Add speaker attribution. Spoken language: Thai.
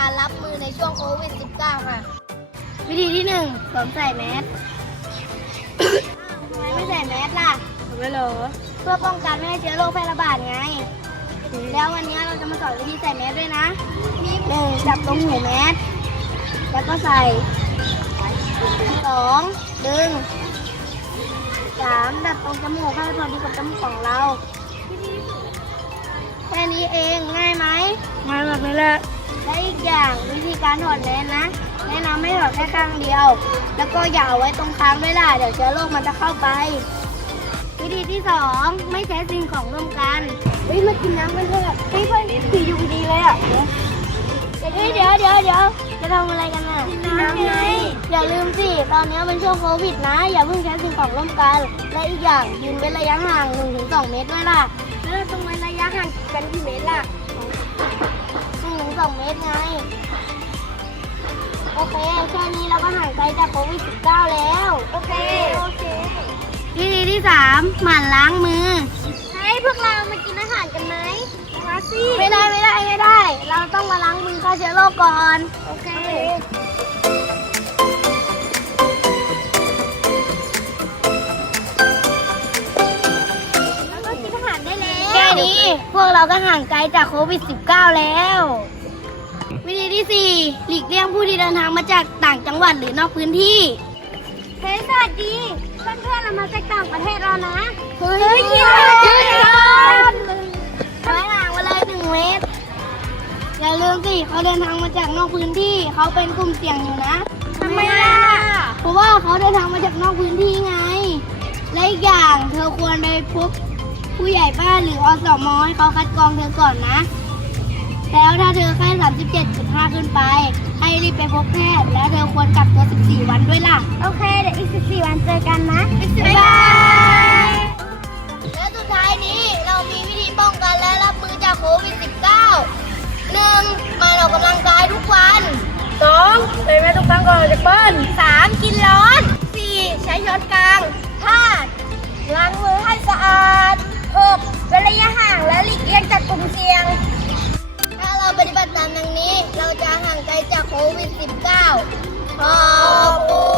Speaker 1: การรับมือในช่วงโควิด -19 ค่ะวิธีที่1สวมใส่แมส ทำไมไม่ใส่แมสล่ะไม่เหรอเพื่อป้องกันไม่ให้เชื้อโรคแพร่ระบาดไงแล้ววันนี้เราจะมาสอนวิธีใส่แมสด้วยนะ1จับตรงหูแมสแล้วก็ใส่2ดึง3ดัดตรงจมูกให้พอดีกับจมูกของเราแค่นี้เองง่ายไหมง่ายมากเลยแหละและอีกอย่างวิธีการถอดแมสนะแนะนำให้ถอดแค่ข้างเดียวแล้วก็อย่าเอาไว้ตรงค้างด้วยล่ะเดี๋ยวเชื้อโรคมันจะเข้าไปวิธีที่2ไม่ใช้สิ่งของร่วมกันมากินน้ำกันเถอะเพื่อนสีอยู่ดีเลยอ่ะเดี๋ยวจะทำอะไรกันน่ะน้ำไงอย่าลืมสิตอนนี้เป็นช่วงโควิดนะอย่าเพิ่งใช้สิ่งของร่วมกันและอีกอย่างยืนเป็นระยะห่าง 1-2 เมตรด้วยล่ะแล้วเราต้องเว้นระยะห่างกันกี่เมตรล่ะ1-2 เมตรไงโอเคแค่นี้เราก็ห่างไกลจากโควิด -19 แล้วโอเควิธีที่3หมั่นล้างมือให้พวกเรามากินอาหารกันไหมมาสิไม่ได้เราต้องมาล้างมือฆ่าเชื้อโรคก่อนโอเคแล้วก็กินอาหารได้แล้วแค่นี้พวกเราก็ห่างไกลจากโควิด -19 แล้ววิธีที่4หลีกเลี่ยงผู้ที่เดินทางมาจากต่างจังหวัดหรือนอกพื้นที่เฮ้ยสวัสดีเพื่อนๆเรามาจากต่างประเทศเรานะเฮ้ยคิดกันถอยห่างมาเลย1 เมตรอย่าลืมสิเขาเดินทางมาจากนอกพื้นที่เขาเป็นกลุ่มเสี่ยงอยู่นะทำไมล่ะเพราะว่าเขาเดินทางมาจากนอกพื้นที่ไงและอีกอย่างเธอควรไปพบผู้ใหญ่บ้านหรืออสม.ให้เขาคัดกรองเธอก่อนนะแล้วถ้าเธอไข้ 37.5 ขึ้นไปให้รีบไปพบแพทย์แล้วเธอควรกักตัว 14 วันด้วยล่ะโอเคเดี๋ยวอีก 14 วันเจอกันนะบ๊ายบายและสุดท้ายนี้เรามีวิธีป้องกันและรับมือจากโควิด -19 1. มาออกกำลังกายทุกวัน 2. ใส่แมสทุกครั้งก่อนออกจากบ้าน 3. กินร้อน 4. ใช้ช้อนกลาง 5. ล้างมือให้สะอาด 6. เว้นระยะห่างและหลีกเลี่ยงจากกลุ่มเสี่ยงถ้าเราปฏิบัติตามดังนี้เราจะห่างไกลจากโควิด -19 ขอบคุณ